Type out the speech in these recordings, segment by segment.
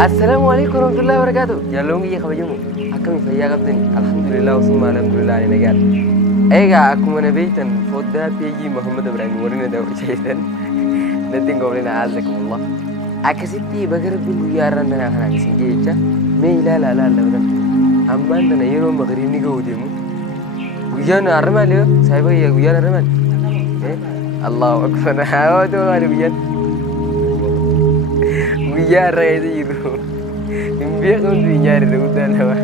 السلام عليكم ورحمة الله وبركاته. جالونgi ya kabajamu. Akami fayya qabdani. Alhamdulillah wasumma alhamdulillah ni nagaan. Eega akkuma nabiytan foddaa peejii Muhammad Ibrahim warina daawwachaysan. Natti goolina azakumullah. Akkasitti baga rabbiin guyyaa irraan danaa kanaan isin ga'e jecha mee ilaala laala ammaan tana yeroo magariibni ga'u deemu guyyaan armaal yoo saayiba guyyaan armaal Allahu akbar haa ta'u maali guyyaa irra gaiti jiru hin beekamtu hin yaadne guddaan nama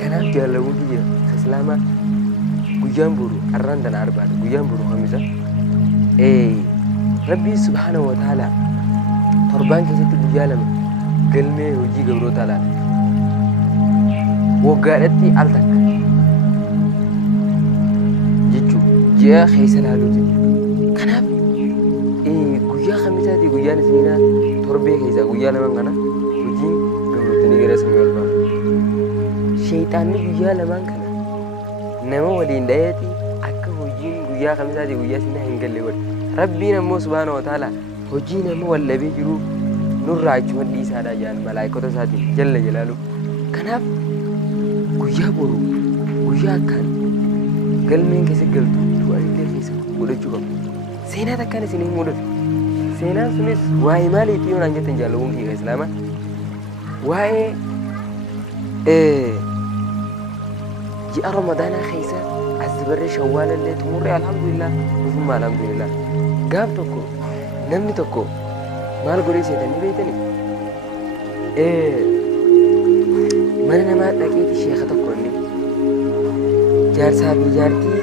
kanaaf jaalamu biyya islaamaa guyyaan buru arraan tana arbaadha guyyaan buru hamisa rabbii subhaanahu wa ta'ala torbaan keessatti guyyaa lama galmee hojii gabroota laala waggaadhatti al takka jechuu ji'a keessa laaluuti kanaaf guyyaa khamisaati guyyaan isiniinaa torbee keessaa guyyaa lamaan kana hojiin gabrootanii gara samii ol ba'u sheeyxaanni guyyaa lamaan kana nama waliin dhayeeti akka hojiin guyyaa khamisaati guyyaa isinaa hin galle godhe rabbiin ammoo subhaanahu wa ta'ala hojii nama wallabee jiru nurraa achuma dhiisaadha jedhan malaayikota isaatiin jalla jalaalu kanaaf guyyaa boru guyyaa akkaan galmeen keessa galtu du'aallee keessa godhachuu qabu seenaa takkaan isinii mudatu seenaan sunis waa'ee maaliitii yoonaan jettan jaalawuun kiyya islaamaa waa'ee ji'a ramadaanaa keessa as dabarree shawwaalallee xumurree alhamdulillah dhufummaa alhamdulillah gaaf tokko namni tokko maal godhee seetanii beektanii mana namaa dhaqeeti sheeka tokko inni jaarsaa fi jaartii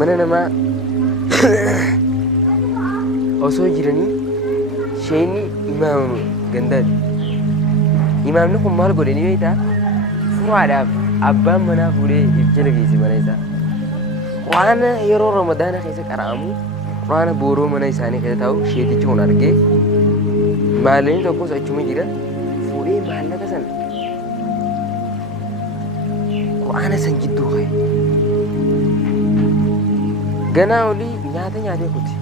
mana namaa osoo jiranii sheekni imaama gandaati imaamni kun maal godhe ni beektaa furaadhaaf abbaan manaa fuudhee if jala geesse mana isaa quraana yeroo ramadaana keessa qara'amu quraana booroo mana isaanii keessa taa'u sheetichi kun argee maallaqni tokkos achuma jira fuudhee maallaqa sana quraana san jidduu ka'e ganaa olii nyaata nyaatee kuti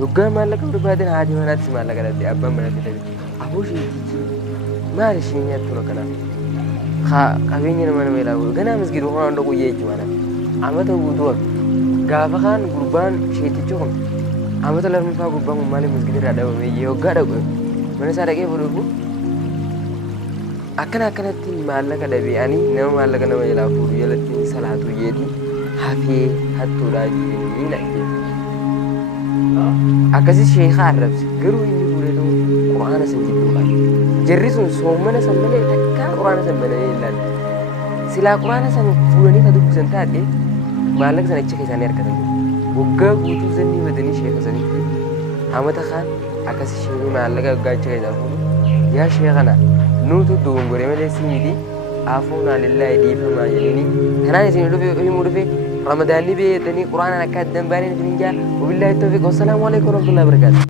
yoggaa maallaqa barbaadan haati manaattis maallaqa dhabde abbaan manaatti dhabe aboo sheetichi maal ishee nyaattu kanaaf qabeenya nama ilaalu ganaa masgidu kun hunda guyyee jechuudha amata guutuu gaafa kaan gurbaan sheetichi kun amata lammaffaa gurbaan kun maaliif masgida irraa dhabame yoggaa dhaqu mana isaa dhaqee fuudhuuf akkanatti maallaqa dhabee ani nama maallaqa nama jalaa fuudhu jalatti salaatu jeeti hafee hattuudhaa jireenyi naqee akkasis sheekaa arrabse garuu inni fuudhee ta'u quraana san jidduu qabe jarri sun soomana san malee takkaa quraana san bananii ilaalle silaa quraana san fuudhanii ka dubbisan taadhe maallaqa sana achi keessaanii argatan waggaa guutuu zannii badanii sheeka sanitti amata kaan akkas isheenii maallaqa waggaa achi keessaa fuudhu yaa sheekana nuutu dogongore malee si miti afuunaa lillaahi dhiifamaa jedhanii kanaan isin himuu dhufe ramadaanni beeyatanii quraanaan akka addan baaneen isin hin jaa wabillaahi tawfiiq wassalaamu alaikum warahmatullahi wabarakaatu